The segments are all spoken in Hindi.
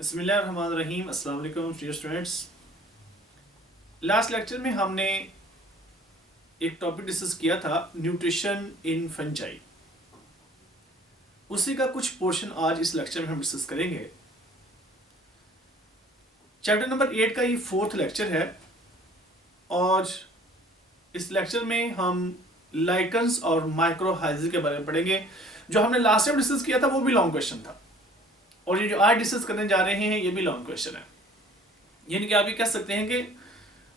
बिस्मिल्लाहिर्रहमानिर्रहीम। अस्सलाम वालेकुम डियर स्टूडेंट्स। लास्ट लेक्चर में हमने एक टॉपिक डिस्कस किया था न्यूट्रिशन इन फंजाई। उसी का कुछ पोर्शन आज इस लेक्चर में हम डिस्कस करेंगे। चैप्टर नंबर 8 का ये 4th लेक्चर है और इस लेक्चर में हम लाइकन्स और माइक्रोहाइजी के बारे में पढ़ेंगे। जो हमने लास्ट टाइम डिस्कस किया था वो भी लॉन्ग क्वेश्चन था और ये जो आज डिस्कस करने जा रहे हैं ये भी लॉन्ग क्वेश्चन है। यानी कि आप ये कह सकते हैं कि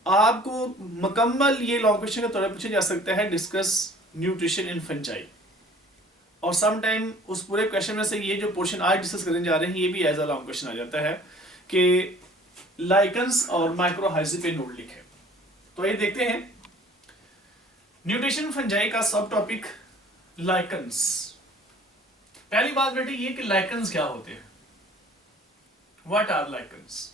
आपको मुकम्मल ये लॉन्ग क्वेश्चन के तौर पर पूछा जा सकता है डिस्कस न्यूट्रिशन इन फंजाई, और सम टाइम उस पूरे क्वेश्चन में से ये जो पोर्शन आज डिस्कस करने जा रहे हैं ये भी एज अ लॉन्ग क्वेश्चन आ जाता है कि लाइकन्स और माइक्रोहाइजी पे नोट लिखे। तो ये देखते हैं न्यूट्रिशन फंजाई का सब टॉपिक लाइकन्स। पहली बात बेटे ये कि लाइकन्स क्या होते हैं, व्हाट आर लाइकन्स।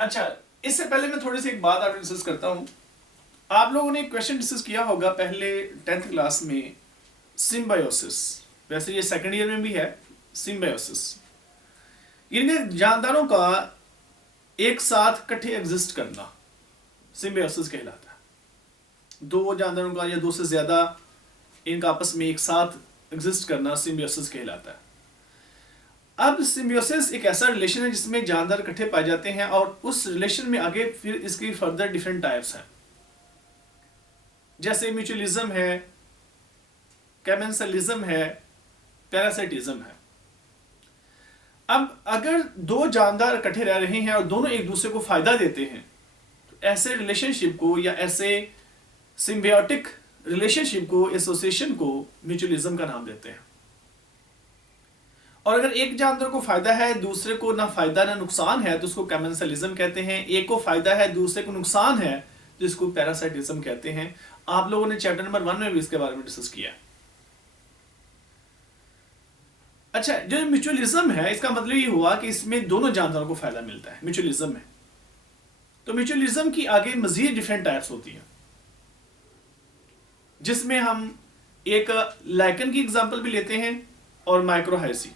अच्छा, इससे पहले मैं थोड़ी सी एक बात आपको डिस्कस करता हूं। आप लोगों ने एक क्वेश्चन डिस्कस किया होगा पहले 10th क्लास में, सिम्बायोसिस। वैसे ये सेकंड ईयर में भी है, सिम्बायोसिस। इनके जानदारों का एक साथ इकट्ठे एग्जिस्ट करना सिम्बायोसिस कहलाता है। दो जानदारों का या दो से ज्यादा इनका आपस में एक साथ एग्जिस्ट करना सिम्बायोसिस कहलाता है। अब सिम्बायोसिस एक ऐसा रिलेशन है जिसमें जानदार इकट्ठे पाए जाते हैं और उस रिलेशन में आगे फिर इसकी फर्दर डिफरेंट टाइप्स हैं, जैसे म्यूचुअलिज्म है, कैमेंसलिज्म है, पैरासाइटिज्म है। अब अगर दो जानदार इकट्ठे रह रहे हैं और दोनों एक दूसरे को फायदा देते हैं तो ऐसे रिलेशनशिप को या ऐसे सिम्बायोटिक रिलेशनशिप को, एसोसिएशन को म्यूचुअलिज्म का नाम देते हैं। और अगर एक जानदार को फायदा है दूसरे को ना फायदा ना नुकसान है तो उसको कैमेंसलिज्म कहते हैं। एक को फायदा है दूसरे को नुकसान है तो इसको पैरासाइटिज्म कहते हैं। आप लोगों ने चैप्टर नंबर 1 में भी इसके बारे में डिस्कस किया। अच्छा, जो म्यूचुअलिज्म है इसका मतलब ये हुआ कि इसमें दोनों जानदारों को फायदा मिलता है म्यूचुअलिज्म में। तो म्यूचुअलिज्म की आगे मजीद डिफरेंट टाइप्स होती हैं, जिसमें हम एक लाइकन की एग्जांपल भी लेते हैं और माइक्रोहाइजी,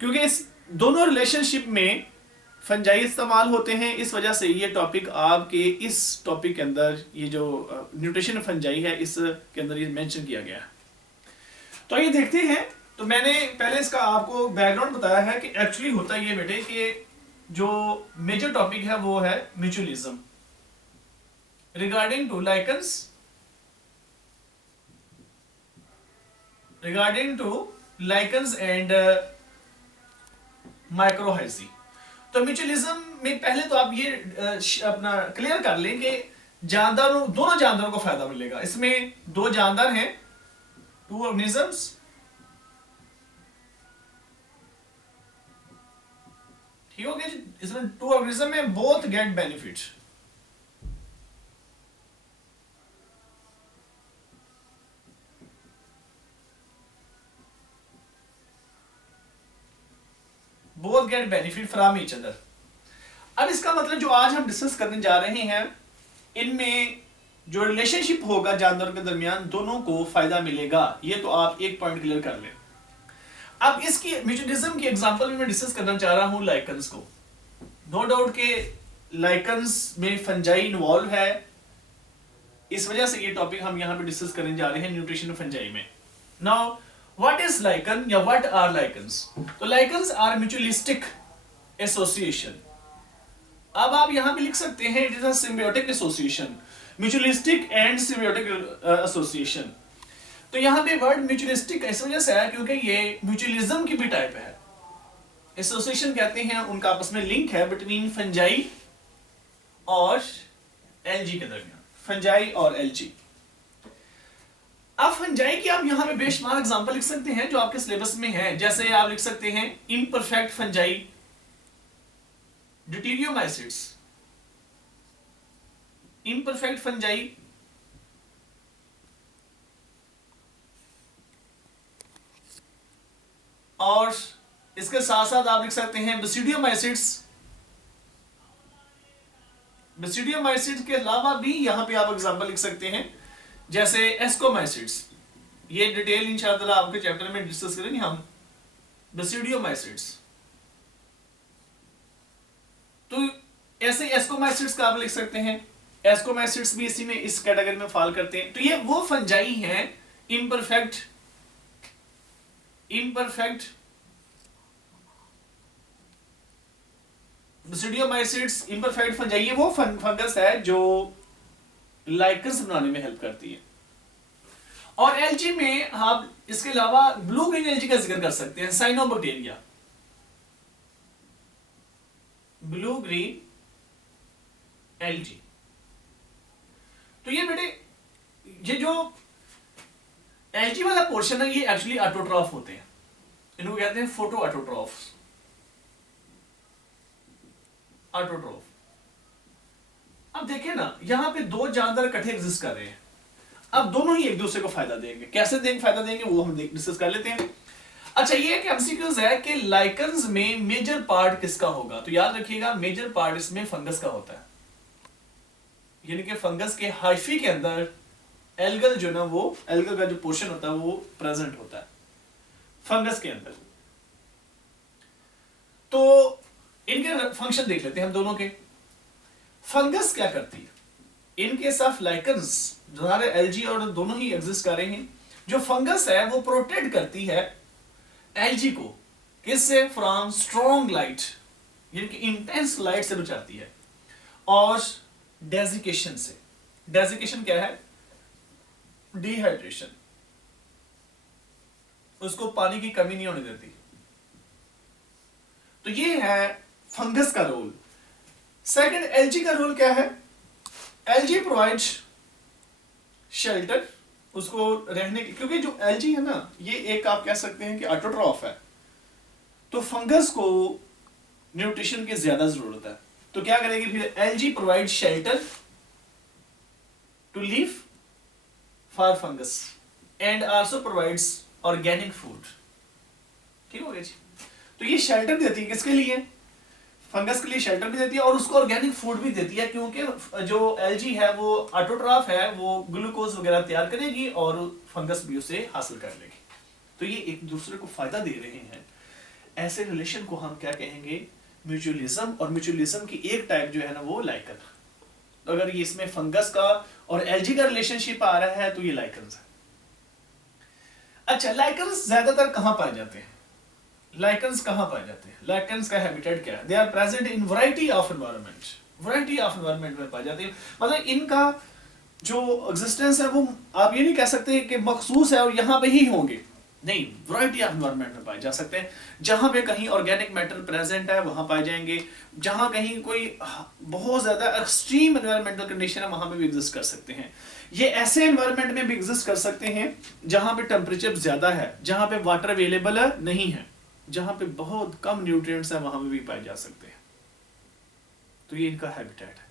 क्योंकि इस दोनों रिलेशनशिप में फंजाई इस्तेमाल होते हैं। इस वजह से ये टॉपिक आपके इस टॉपिक के अंदर, ये जो न्यूट्रिशन फंजाई है इसके अंदर ये मेंशन किया गया है। तो ये देखते हैं। तो मैंने पहले इसका आपको बैकग्राउंड बताया है कि एक्चुअली होता ये बेटे कि जो मेजर टॉपिक है वो है mutualism regarding to lichens, and mycorrhizae. तो म्यूचुअलिज्म में पहले तो आप ये अपना क्लियर कर लें कि दोनों जानदारों को फायदा मिलेगा। इसमें दो जानदार हैं, टू ऑर्गेनिजम्स, ठीक हो गया। इसमें टू ऑर्गेनिज्म में both get benefit. Both get benefit from each other. अब इसका मतलब जो आज हम डिस्कस करने जा रहे हैं इनमें जो रिलेशनशिप होगा जानदारों के दरमियान दोनों को फायदा मिलेगा। ये तो आप एक पॉइंट क्लियर कर लें। अब इसकी म्यूचुअलिज्म की एग्जांपल में मैं डिस्कस करना चाह रहा हूं लाइकन्स को। नो डाउट के लाइकन्स में फंजाई इन्वॉल्व है, इस वजह से ये टॉपिक हम यहां पे डिस्कस करने जा रहे हैं न्यूट्रिशन फंजाई में। नाउ व्हाट इज लाइकन या व्हाट आर लाइकन्स। तो लाइकन्स आर म्यूचुअलिस्टिक एसोसिएशन। अब आप यहां पे लिख सकते हैं it is a symbiotic association, mutualistic and symbiotic association. तो यहां पे वर्ड म्यूचुअलिस्टिक इस वजह से है क्योंकि ये म्यूचुअलिज्म की भी टाइप है। एसोसिएशन कहते हैं उनका आपस में लिंक है बिटवीन फंजाई और एलजी के दरमियान, फंजाई और एलजी। अब फंजाई की आप यहां पे बेशुमार एग्जांपल लिख सकते हैं जो आपके सिलेबस में है। जैसे आप लिख सकते हैं इम्परफेक्ट फंजाई, ड्यूटेरियोमाइसिट्स, इम्परफेक्ट फंजाई, और इसके साथ साथ आप लिख सकते हैं बेसिडियोमाइसिट्स। बेसिडियोमाइसिट्स के अलावा भी यहां पे आप एग्जांपल लिख सकते हैं जैसे एस्कोमाइसिट्स। ये डिटेल इंशाअल्लाह आपके चैप्टर में डिस्कस करेंगे हम। बेसिडियोमाइसिट्स। तो ऐसे एस्कोमाइसिट्स का आप लिख सकते हैं, एस्कोमाइसिट्स भी इसी में इस कैटेगरी में फॉल करते हैं। तो ये वो फंजाई हैं इम्परफेक्ट बेसिडियोमाइसिट्स इम्परफेक्ट फंजाई, ये वो फंगस है जो लाइकन्स बनाने में हेल्प करती है। और एलजी में आप इसके अलावा ब्लू ग्रीन एलजी का जिक्र कर सकते हैं, साइनोबैक्टीरिया, ब्लू ग्रीन एलजी। तो ये बेटे ये जो एलजी वाला पोर्शन है ये एक्चुअली ऑटोट्रॉफ होते हैं, इनको कहते हैं फोटो ऑटोट्रॉफ। अब देखिए ना, यहां पे दो जानदार इकट्ठे एग्जिस्ट कर रहे हैं। अब दोनों ही एक दूसरे को फायदा देंगे, कैसे देंगे फायदा देंगे वो हम डिस्कस कर लेते हैं। अच्छा, ये एक एमसीक्यूज है कि लाइकन्स में मेजर पार्ट किसका होगा। तो याद रखिएगा मेजर पार्ट इसमें फंगस का होता है, यानी कि फंगस के हाइफी के अंदर एल्गल जो ना वो एल्गल का जो पोर्शन होता है वो प्रेजेंट होता है फंगस के अंदर। तो इनके फंक्शन देख लेते हैं हम दोनों के। फंगस क्या करती है इन केस ऑफ लाइकन्स, सारे एलजी और दोनों ही एग्जिस्ट कर रहे हैं। जो फंगस है वो प्रोटेक्ट करती है एलजी को, किससे? फ्रॉम स्ट्रॉन्ग लाइट, यानी कि इंटेंस लाइट से बचाती है, और डेजिकेशन से। डेजिकेशन क्या है? डिहाइड्रेशन, उसको पानी की कमी नहीं होने देती। तो ये है फंगस का रोल। सेकंड, एलजी का रोल क्या है? एलजी प्रोवाइड्स शेल्टर, उसको रहने की, क्योंकि जो एलजी है ना ये एक आप कह सकते हैं कि ऑटोट्रॉफ है, तो फंगस को न्यूट्रिशन की ज्यादा जरूरत है। तो क्या करेगी फिर? Algae provide shelter to live for fungus and also provides organic food. ठीक हो गया जी? तो ये शेल्टर देती है किसके लिए? फंगस के लिए शेल्टर भी देती है और उसको ऑर्गेनिक फूड भी देती है, क्योंकि जो एलजी है वो ऑटोट्रॉफ है, वो ग्लूकोज वगैरह तैयार करेगी और फंगस भी उसे हासिल कर लेगी। तो ये एक दूसरे को फायदा दे रहे हैं। ऐसे रिलेशन को हम क्या कहेंगे? म्यूचुअलिज्म। और म्यूचुअलिज्म की एक टाइप जो है ना वो लाइकन। तो अगर ये इसमें फंगस का और एलजी का रिलेशनशिप आ रहा है तो ये लाइकन्स है। अच्छा, लाइकन्स ज्यादातर कहां पाए जाते हैं? लाइकन्स कहां पाए जाते हैं? लाइकन्स का हैबिटेट क्या है? They are present in variety of environment, variety of environment में पाए जाते हैं। मतलब इनका जो एग्जिस्टेंस है वो आप ये नहीं कह सकते कि मखसूस है और यहां पे ही होंगे, नहीं, वैरायटी ऑफ एनवायरनमेंट में पाए जा सकते हैं। जहां पे कहीं ऑर्गेनिक मैटर प्रेजेंट है वहां पाए जाएंगे, जहां कहीं कोई बहुत ज्यादा एक्सट्रीम एनवायरमेंटल कंडीशन है वहां पे भी एग्जिस्ट कर सकते हैं। ये ऐसे एनवायरनमेंट में भी एग्जिस्ट कर सकते हैं जहां पे टेम्परेचर ज्यादा है, जहां पे वाटर अवेलेबल नहीं है, जहां पे बहुत कम न्यूट्रिएंट्स है वहां पे भी पाए जा सकते हैं। तो ये इनका हैबिटेट है।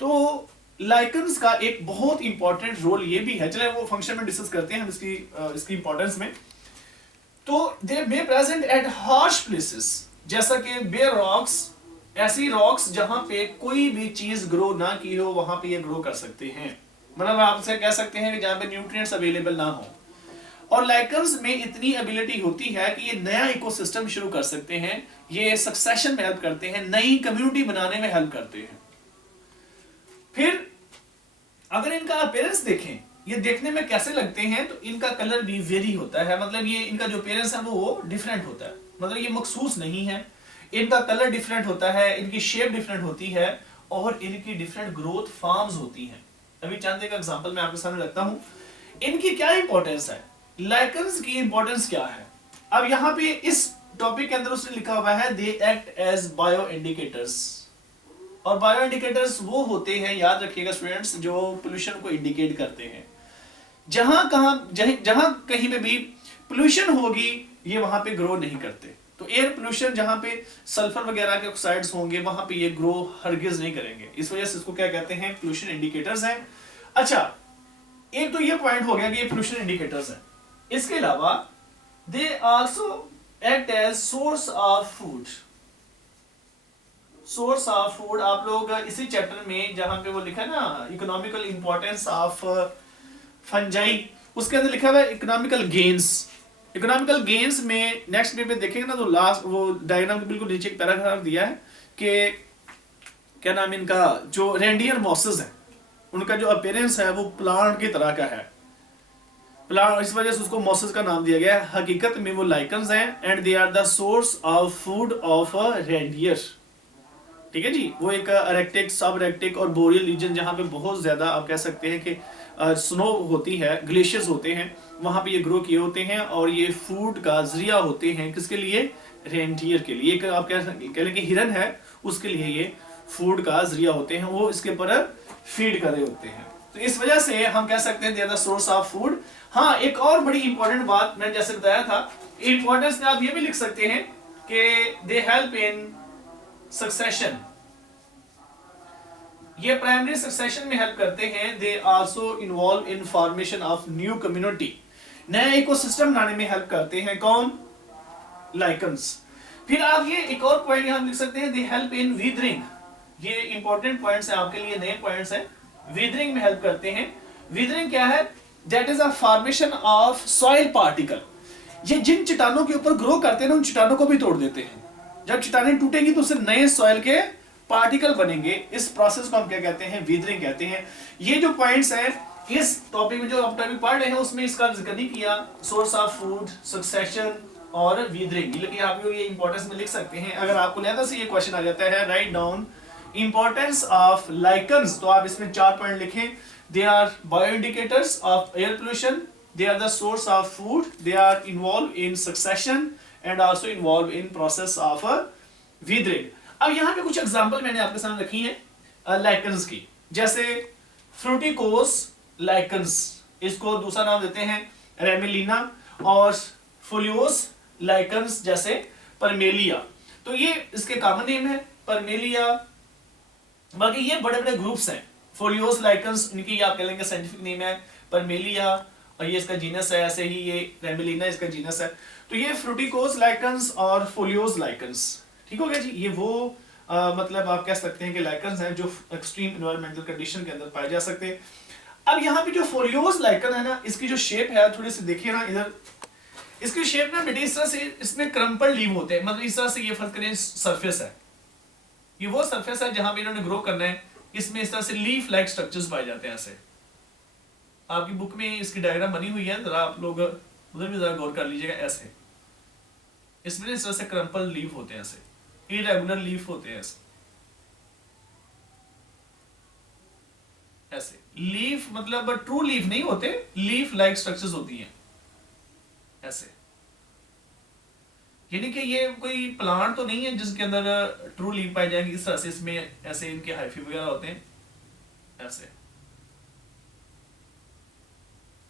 तो लाइकन्स का एक बहुत इंपॉर्टेंट रोल ये भी है, चले वो फंक्शन में डिस्कस करते हैं हम इसकी इंपॉर्टेंस में। तो दे मे प्रेजेंट एट हार्श प्लेसेस, जैसा कि बेयर रॉक्स, ऐसी रॉक्स जहां पे कोई भी चीज ग्रो ना की हो वहां पे ये ग्रो कर सकते हैं। मतलब आपसे कह सकते हैं कि जहां पे न्यूट्रिएंट्स अवेलेबल ना हो। और लाइकन्स में इतनी एबिलिटी होती है कि ये नया इकोसिस्टम शुरू कर सकते हैं, ये सक्सेशन में हेल्प करते हैं, नई कम्युनिटी बनाने में हेल्प करते हैं। फिर अगर इनका अपीयरेंस देखें, ये देखने में कैसे लगते हैं, तो इनका कलर भी वेरी होता है। मतलब ये इनका जो अपीयरेंस है वो डिफरेंट होता है, मतलब ये मखसूस नहीं है। इनका कलर डिफरेंट होता है, इनकी शेप डिफरेंट होती है और इनकी डिफरेंट ग्रोथ फॉर्म्स होती हैं। अभी चंद एक एग्जांपल मैं आपके सामने रखता हूं। इनकी क्या इंपॉर्टेंस है, लाइकन्स की इंपॉर्टेंस क्या है? अब यहां पे इस टॉपिक के अंदर उसने लिखा हुआ है they act as bio indicators. और बायो इंडिकेटर्स वो होते हैं, याद रखिएगा स्टूडेंट्स, जो पोल्यूशन को इंडिकेट करते हैं। जहां कहीं पे भी पोल्यूशन होगी ये वहां पे ग्रो नहीं करते। तो एयर पोल्यूशन जहां पे सल्फर वगैरह के ऑक्साइड्स होंगे वहां पे ये ग्रो हरगिज नहीं करेंगे। इस वजह से इसको क्या कहते हैं? पोल्यूशन इंडिकेटर्स हैं। अच्छा, एक तो ये पॉइंट हो गया कि ये पोल्यूशन इंडिकेटर्स हैं। इसके अलावा they also act as source of food. Source of food आप लोग इसी चैप्टर में जहां पे वो लिखा है ना इकोनॉमिकल इंपॉर्टेंस ऑफ फंजाई, उसके अंदर लिखा हुआ है इकोनॉमिकल गेन्स। इकोनॉमिकल गेन्स में नेक्स्ट पेज पे देखेंगे ना तो लास्ट वो डायग्राम के बिल्कुल नीचे एक पैराग्राफ दिया है कि क्या नाम इनका जो रेंडियर मॉसेस है उनका जो अपीयरेंस है वो प्लांट की तरह का है, प्लांट, इस वजह से उसको मॉसेस का नाम दिया गया है। हकीकत में वो लाइकन्स हैं and they are the source of food of reindeer. ठीक है जी, वो एक अरेक्टिक, सब रेक्टिक और बोरियल रीजन जहाँ पे बहुत ज्यादा आप कह सकते हैं कि स्नो होती है, ग्लेशियर्स होते हैं, वहां पे ये ग्रो किए होते हैं और ये फूड का जरिया होते हैं। किसके लिए? रेंडियर के लिए। एक आप कह लें कि हिरन है, उसके लिए ये फूड का जरिया होते हैं, वो इसके ऊपर फीड कर रहे होते हैं। तो इस वजह से हम कह सकते हैं they are the source of food. हाँ, एक और बड़ी इंपॉर्टेंट बात मैंने जैसे बताया था, इंपॉर्टेंस में आप ये भी लिख सकते हैं कि दे हेल्प इन सक्सेशन, ये प्राइमरी सक्सेशन में हेल्प करते हैं। They also involve in formation of new community, नया इकोसिस्टम बनाने में हेल्प करते हैं। कौन? लाइकन्स। फिर आप ये एक और पॉइंट यहां लिख सकते हैं, दे हेल्प इन वीदरिंग, ये इंपॉर्टेंट पॉइंट्स हैं आपके लिए, नए पॉइंट्स हैं। वीदरिंग में हेल्प करते हैं। वीदरिंग क्या है? That is a formation of soil particle, ये जिन चट्टानों के ऊपर ग्रो करते हैं ना उन चट्टानों को भी तोड़ देते हैं। जब चट्टानें टूटेंगी तो उससे नए सॉइल के पार्टिकल बनेंगे। इस प्रोसेस को हम क्या कहते हैं? वीदरिंग कहते हैं। ये जो पॉइंट्स हैं इस टॉपिक में जो आप टॉपिक पढ़ रहे हैं उसमें इसका जिक्र नहीं किया, सोर्स ऑफ फूड, सक्सेशन और वीदरिंग, लेकिन आप लोग ये इंपॉर्टेंस में लिख सकते हैं। अगर आपको लिहाजा से ये क्वेश्चन आ जाता है write down importance of lichens, तो आप इसमें 4 पॉइंट लिखें। They are bio indicators of air pollution, they are the source of food, they are involve in succession and also involve in process of weathering. अब यहाँ पे कुछ एग्जांपल मैंने आपके सामने रखी है लाइकन्स की, जैसे फ्रूटिकोस लाइकन्स, इसको दूसरा नाम देते हैं रेमिलिना, और फोलियोस लाइकन्स जैसे परमेलिया, तो ये इसके कॉमन नेम है परमेलिया। बाकी ये बड़े बड़े ग्रुप्स हैं। फोलियोस लाइकन्स, इनकी आप कह लेंगे साइंटिफिक नेम है परमेलिया, और ये इसका जीनस है, ऐसे ही ये रेमिलिना इसका जीनस है। तो ये फ्रूटिकोस लाइकन्स और फोलियोस लाइकन्स, ठीक हो गया जी। ये वो मतलब आप कह सकते हैं कि लाइकन्स हैं जो एक्सट्रीम एनवायरमेंटल कंडीशन के अंदर पाए जा सकते हैं। अब यहाँ पे जो फोलियोस लाइकन है ना, इसकी जो शेप है थोड़ी सी देखिए ना, इधर इसकी शेप ना बेटे इस तरह से, इसमें क्रम्पल लीव होते हैं, मतलब इस तरह से ये फर्ज करें सरफेस है, ये वो सरफेस है जहां पे इन्होंने ग्रो करना है। इसमें इस तरह से लीफ लाइक स्ट्रक्चर्स पाए जाते हैं। ऐसे आपकी बुक में इसकी डायग्राम बनी हुई है, जरा आप लोग उधर भी जरा गौर कर लीजिएगा। ऐसे इसमें इस तरह से क्रम्पल लीफ होते हैं, ऐसे इरेगुलर लीफ होते हैं, ऐसे लीफ मतलब ट्रू लीफ नहीं होते, लीफ लाइक स्ट्रक्चर्स होती हैं ऐसे। यानी कि ये कोई प्लांट तो नहीं है जिसके अंदर ट्रू लीफ पाई जाएंगी। इस तरह से इसमें ऐसे इनके हाइफी वगैरह होते हैं ऐसे,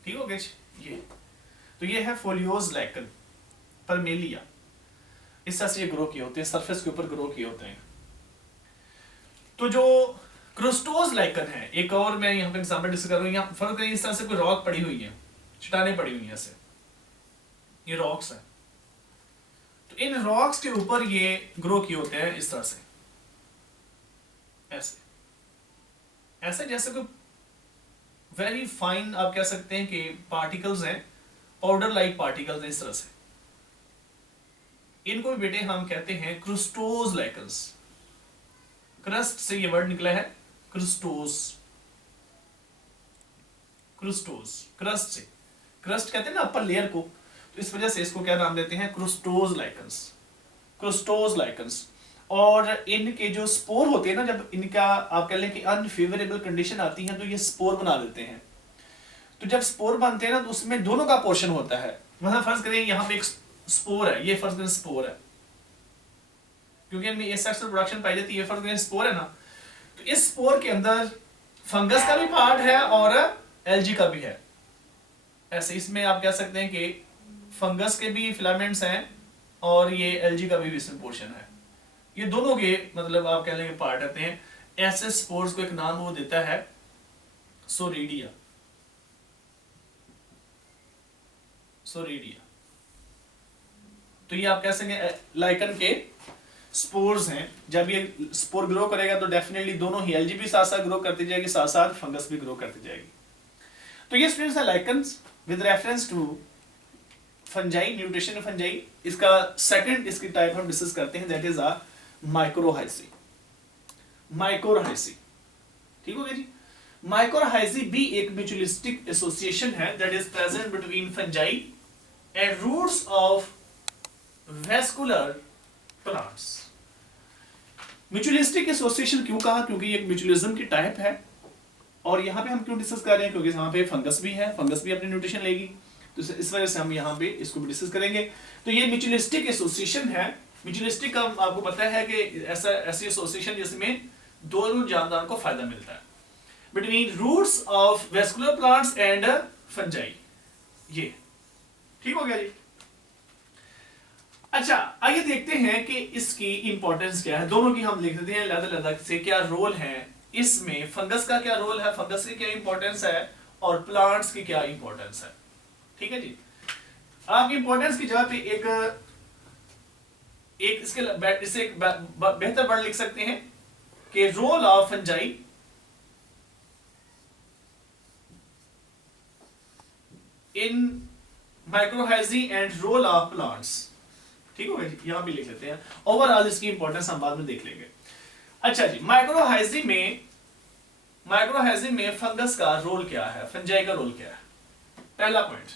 ठीक हो गया। ये तो ये है फोलियोस लाइकन परमेलिया, इस तरह से ये ग्रो किए होते हैं, सरफेस के ऊपर ग्रो किए होते हैं। तो जो क्रुस्टोज लाइकन है, एक और मैं यहाँ पे एग्जांपल डिस्कस कर रहा हूँ। यहाँ फर्क है, इस तरह से कोई रॉक पड़ी हुई है, चट्टानें पड़ी हुई हैं ऐसे, ये रॉक्स है। तो इन रॉक्स के ऊपर ये ग्रो किए होते हैं इस तरह से, ऐसे ऐसे जैसे कोई वेरी फाइन आप कह सकते हैं कि पार्टिकल्स हैं, पाउडर लाइक पार्टिकल्स इस तरह से। इनको भी बेटे हम कहते हैं क्रुस्टोज लाइकन्स। क्रस्ट से ये वर्ड निकला है क्रुस्टोस, क्रुस्टोस क्रस्ट से, क्रस्ट कहते हैं ना अपर लेयर को, तो इस वजह से इसको क्या नाम देते हैं? क्रुस्टोज लाइकन्स, क्रुस्टोज लाइकन्स। और इनके जो स्पोर होते हैं ना, जब इनका आप कह लें कि अनफेवरेबल कंडीशन आती है तो ये स्पोर बना देते हैं। तो जब स्पोर बनते हैं ना तो उसमें दोनों का पोर्शन होता है। मतलब फर्ज करें यहाँ पे एक स्पोर है, ये फर्ज करें स्पोर है, क्योंकि इनमें एसेक्सुअल प्रोडक्शन पाई जाती है, फर्ज करें स्पोर है ना, तो इस स्पोर के अंदर फंगस का भी पार्ट है और एल्गी का भी है। ऐसे इसमें आप कह सकते हैं कि फंगस के भी फिलामेंट्स हैं और ये एल्गी का भी इसमें पोर्शन है। ये दोनों के मतलब आप कह लेंगे पार्ट आते हैं। ऐसे स्पोर्स को एक नाम वो देता है सोरिडिया, सोरिडिया। तो ये आप कह सकें लाइकन के स्पोर्स हैं। जब ये स्पोर ग्रो करेगा तो डेफिनेटली दोनों ही, एल्गी भी साथ साथ ग्रो करती जाएगी, साथ साथ फंगस भी ग्रो करती जाएगी। तो ये स्टूडेंट्स है lichens with reference to fungi, nutrition fungi. इसका सेकंड इसकी टाइप हम डिस्कस करते हैं, दैट इज अ माइक्रोहाइजी। माइक्रोहाइजी, ठीक हो गया जी। माइक्रोहाइजी भी एक म्यूचुअलिस्टिक एसोसिएशन है that is present between fungi and roots of vascular plants. Mutualistic association क्यों कहा? क्योंकि ये एक म्यूचुअलिज्म की टाइप है। और यहाँ पे हम क्यों डिस्कस कर रहे हैं? क्योंकि यहाँ पे फंगस भी है, फंगस भी अपनी न्यूट्रिशन लेगी, तो इस वजह से हम यहाँ पे इसको भी डिस्कस करेंगे। तो ये म्यूचुअलिस्टिक एसोसिएशन है। म्यूचुअलिस्टिक का आपको पता है कि ऐसी एसोसिएशन जिसमें दोनों जानदार को फायदा मिलता है, between roots of vascular plants and fungi. ये ठीक हो गया जी। अच्छा, आइए देखते हैं कि इसकी इंपॉर्टेंस क्या है। दोनों की हम लिख देते हैं अलग-अलग से, क्या रोल है इसमें, फंगस का क्या रोल है, फंगस की क्या इंपॉर्टेंस है, और प्लांट्स की क्या इंपॉर्टेंस है। ठीक है जी। आप इंपॉर्टेंस की जगह पे एक इससे एक बेहतर वर्ड लिख सकते हैं कि role of fungi in mycorrhizae and role of plants. ठीक हो गया जी, यहां भी लिख लेते हैं। ओवरऑल इसकी इंपॉर्टेंस हम बाद में देख लेंगे। अच्छा जी, माइक्रोहाइजी में फंगस का रोल क्या है, फंजाई का रोल क्या है? पहला पॉइंट,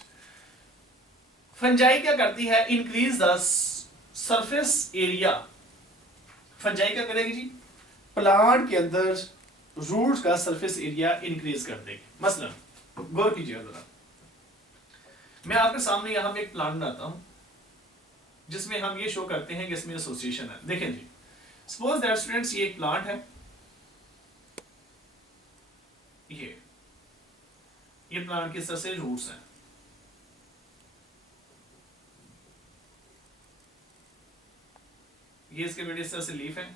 फंजाई क्या करती है? Increase the surface area. Fungi क्या करेगी जी? प्लांट के अंदर रूट्स का सरफेस एरिया इंक्रीज कर देगी। मसलन गौर कीजिएगा जरा, मैं आपके सामने यहां पे एक प्लांट बनाता हूं जिसमें हम ये शो करते हैं कि इसमें एसोसिएशन है। देखें जी, सपोज दैट स्टूडेंट्स ये एक प्लांट है, ये प्लांट की तरह से रूट्स हैं, ये इसके बेटे इस तरह से लीफ है,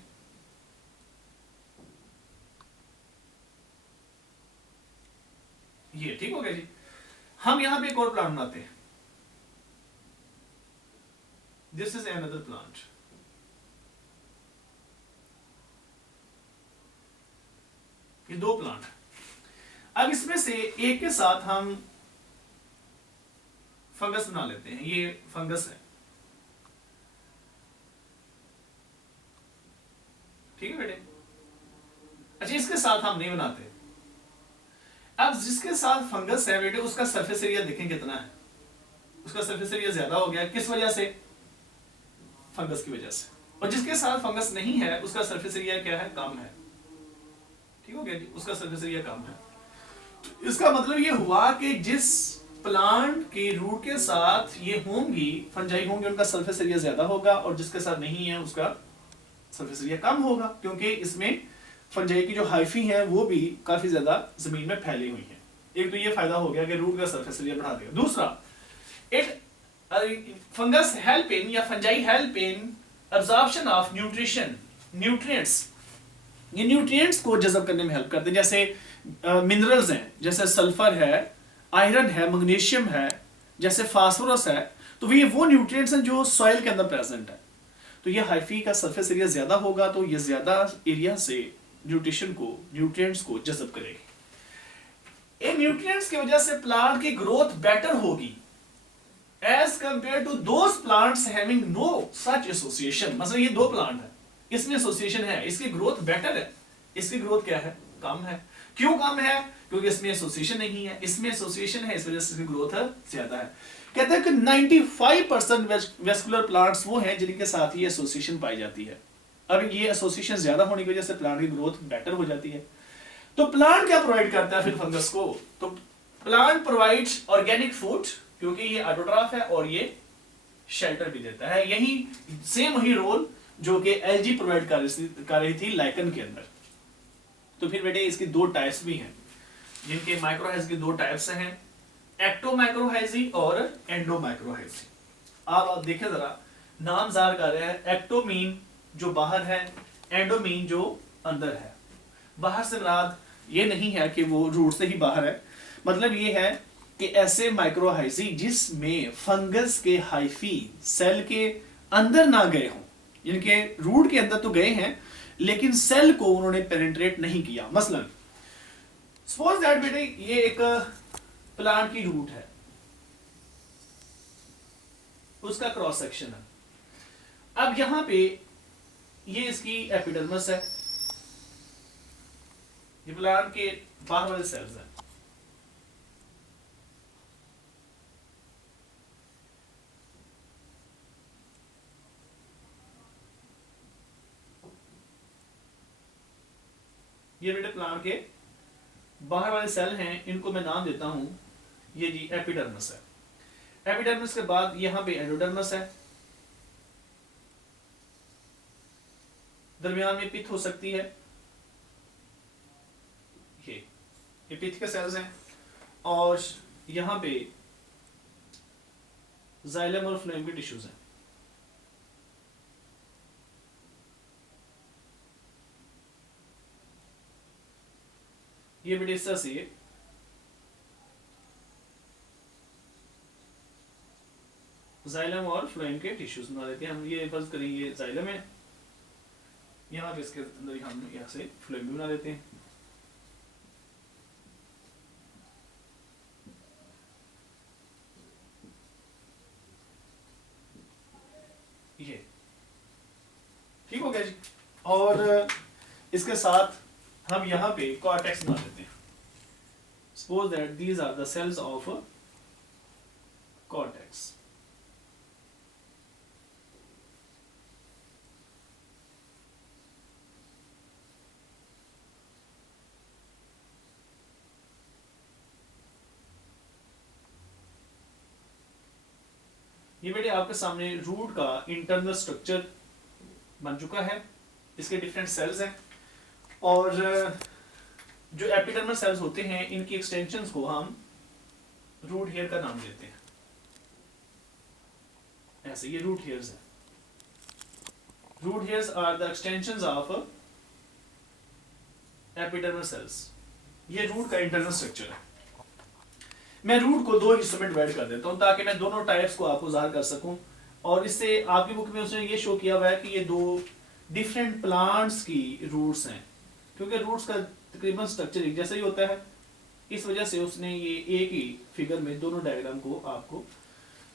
ये ठीक हो गया जी। हम यहां पे एक और प्लांट बनाते हैं, दिस इज अनदर प्लांट। ये दो प्लांट है। अब इसमें से एक के साथ हम फंगस बना लेते हैं, ये फंगस है, ठीक है बेटे। अच्छा, इसके साथ हम नहीं बनाते। अब जिसके साथ फंगस है बेटे, उसका सरफेस एरिया देखें कितना है, उसका सरफेस एरिया ज्यादा हो गया। किस वजह से? फंगस की वजह से। और जिसके साथ फंगस नहीं है उसका सरफेस एरिया क्या है? कम है। ठीक हो गया जी, उसका सरफेस एरिया कम है। तो इसका मतलब ये हुआ कि जिस प्लांट के रूट के साथ ये होंगी, फंजाई होंगे, उनका सरफेस एरिया ज्यादा होगा, और जिसके साथ नहीं है उसका सरफेस एरिया कम होगा, क्योंकि इसमें फंजाई की जो हाइफी है वो भी काफी ज्यादा जमीन में फैली हुई है। एक तो ये फायदा हो गया कि रूट का सरफेस एरिया बढ़ा देगा। दूसरा, फंगस हेल्प इन या fungi help in absorption of nutrients. ये न्यूट्रिएंट्स को जज़ब करने में हेल्प करते हैं, जैसे मिनरल्स हैं, जैसे सल्फर है, आयरन है, मैग्नीशियम है, जैसे फास्फोरस है। तो ये वो न्यूट्रिएंट्स हैं जो सॉइल के अंदर प्रेजेंट है। तो ये हाइफी का सरफेस एरिया ज्यादा होगा, तो ये ज्यादा एरिया से न्यूट्रिएंट्स को जज़ब करेगी। इन न्यूट्रिएंट्स की वजह से प्लांट की ग्रोथ बेटर होगी as compare to those plants having no such association. मतलब ये दो प्लांट है, इसमें एसोसिएशन है, इसकी ग्रोथ बेटर है, इसकी ग्रोथ क्या है? कम है। क्यों कम है? क्योंकि इसमें एसोसिएशन नहीं है, इसमें एसोसिएशन है, इस वजह से इसकी ग्रोथ ज्यादा है। कहते हैं कि 95% वेस्कुलर प्लांट्स वो हैं जिनके साथ ये एसोसिएशन पाई जाती है। अब ये एसोसिएशन ज्यादा होने की वजह से प्लांट की ग्रोथ बेटर हो जाती है। तो प्लांट क्या प्रोवाइड करता है फिर फंगस को? तो प्लांट प्रोवाइड्स ऑर्गेनिक फूड, क्योंकि ये ऑटोट्रॉफ है और ये शेल्टर भी देता है। यही सेम वही रोल जो कि एलजी प्रोवाइड कर रही थी लाइकन के अंदर। तो फिर बेटे इसकी दो टाइप्स भी हैं, जिनके माइक्रोहाइजी की दो टाइप्स हैं, एक्टोमाइक्रोहाइजी और एंडोमाइक्रोहाइजी। आप देखें जरा, नाम जार कर रहे हैं, एक्टोमीन जो बाहर है, एंडोमीन जो अंदर है। बाहर से मुराद ये नहीं है कि वो रूट से ही बाहर है, मतलब ये है कि ऐसे माइक्रोहाइजी जिसमें फंगस के हाइफी सेल के अंदर ना गए हों, जिनके रूट के अंदर तो गए हैं लेकिन सेल को उन्होंने पेनिट्रेट नहीं किया। मसलन सपोज दैट बेटे ये एक प्लांट की रूट है, उसका क्रॉस सेक्शन है। अब यहां पे ये इसकी एपिडर्मिस है, ये प्लांट के बाहर वाले सेल्स हैं। ये बेटे प्लांट के बाहर वाले सेल हैं, इनको मैं नाम देता हूं, ये जी एपिडर्मिस है। एपिडर्मिस के बाद यहां पे एंडोडर्मिस है, दरमियान में पिथ हो सकती है, ये पिथ के सेल्स हैं, और यहां पे जाइलम और फ्लोएम के टिश्यूज हैं। ये बेटे इस तरह से जाइलम और फ्लोएम के टिश्यूज बना देते हैं हम। ये फर्ज करें ये जाइलम है, यहाँ पे इसके अंदर हम यहाँ से फ्लोएम भी बना देते हैं। ये ठीक हो गया जी। और इसके साथ हम यहाँ पे कॉर्टेक्स बना देते हैं। Suppose that these are the cells of cortex. ये बेटे आपके सामने रूट का इंटरनल स्ट्रक्चर बन चुका है, इसके डिफरेंट सेल्स हैं, और जो एपिडर्मल सेल्स होते हैं इनकी एक्सटेंशंस को हम रूट हेयर का नाम देते हैं। ऐसे ये रूट हेयर्स हैं। Root hairs are the extensions of epidermal cells. ये रूट का इंटरनल स्ट्रक्चर है। मैं रूट को दो हिस्सों में डिवाइड कर देता हूं ताकि मैं दोनों टाइप्स को आपको ज़ाहिर कर सकूं, और इससे आपकी बुक में उसने ये शो किया हुआ है कि ये दो डिफरेंट प्लांट्स की रूट्स हैं, क्योंकि रूट्स का तकरीबन स्ट्रक्चर एक जैसा ही होता है। इस वजह से उसने ये एक ही फिगर में दोनों डायग्राम को आपको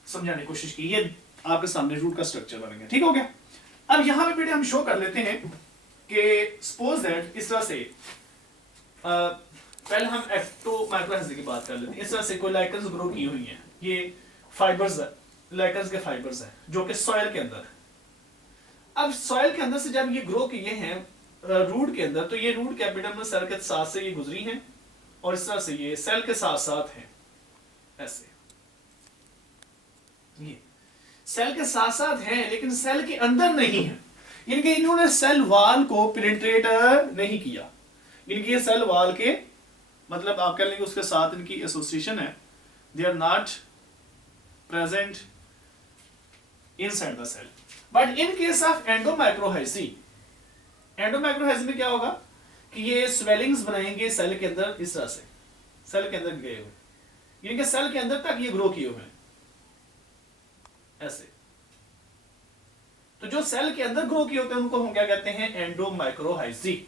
समझाने की कोशिश की। ये आपके सामने रूट का स्ट्रक्चर बन गया, ठीक हो गया। अब यहाँ पे बेटे हम शो कर लेते हैं कि सपोज दैट इस तरह से पहले हम एक्टोमाइक्रोराइजा की बात कर लेते हैं। इस तरह से कोई लाइकन्स ग्रो की हुई हैं, ये फाइबर्स लाइकन्स के फाइबर्स हैं जो कि सॉइल के अंदर है। अब सॉइल के अंदर से जब ये ग्रो किए हैं रूट के अंदर, तो ये रूट के एपिडर्मल सेल के साथ से ये गुजरी हैं, और इस तरह से ये सेल के साथ साथ हैं। ऐसे ये सेल के साथ साथ हैं लेकिन सेल के अंदर नहीं है, यानी कि इन्होंने सेल वॉल को पेनिट्रेट नहीं किया। इनकी सेल वॉल के मतलब आप कह लेंगे उसके साथ इनकी एसोसिएशन है, they are not present inside the cell. But in case of endomycorrhizae, endomycorrhizae में क्या होगा कि ये स्वेलिंग्स बनाएंगे सेल के अंदर, इस तरह से सेल के अंदर गए हुए, यानी कि सेल के अंदर तक ये ग्रो किए हुए हैं ऐसे। तो जो सेल के अंदर ग्रो किए होते हैं उनको हम क्या कहते हैं, एंडोमाइक्रोहाइजी।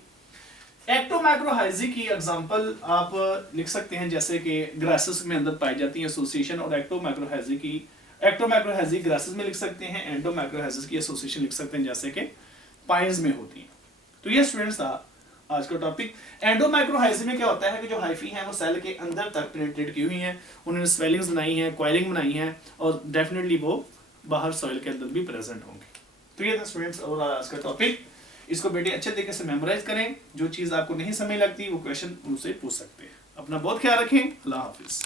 एक्टोमाइक्रोहाइजी की एग्जांपल आप लिख सकते हैं जैसे कि ग्रासेस में अंदर पाई जाती है एसोसिएशन, और एक्टोमाइक्रोहाइजी ग्रासेस में लिख सकते हैं, एंडोमाइक्रोहाइजी की एसोसिएशन लिख सकते हैं जैसे कि पाइन्स में होती है। तो ये स्टूडेंट्स था आज का टॉपिक। एंडोमाइक्रोहाइजी में क्या होता है कि जो हाइफी हैं वो सेल के अंदर तक पेनिट्रेट की हुई हैं, उन्होंने स्वेलिंग्स बनाई हैं, कॉइलिंग बनाई है, और डेफिनेटली वो बाहर सॉइल के अंदर भी प्रेजेंट होंगे। तो ये था स्टूडेंट्स और आज का टॉपिक। इसको बेटे अच्छे तरीके से मेमोराइज करें, जो चीज़ आपको नहीं समझ लगती वो क्वेश्चन मुझसे पूछ सकते हैं। अपना बहुत ख्याल रखें, अल्लाह हाफिज़।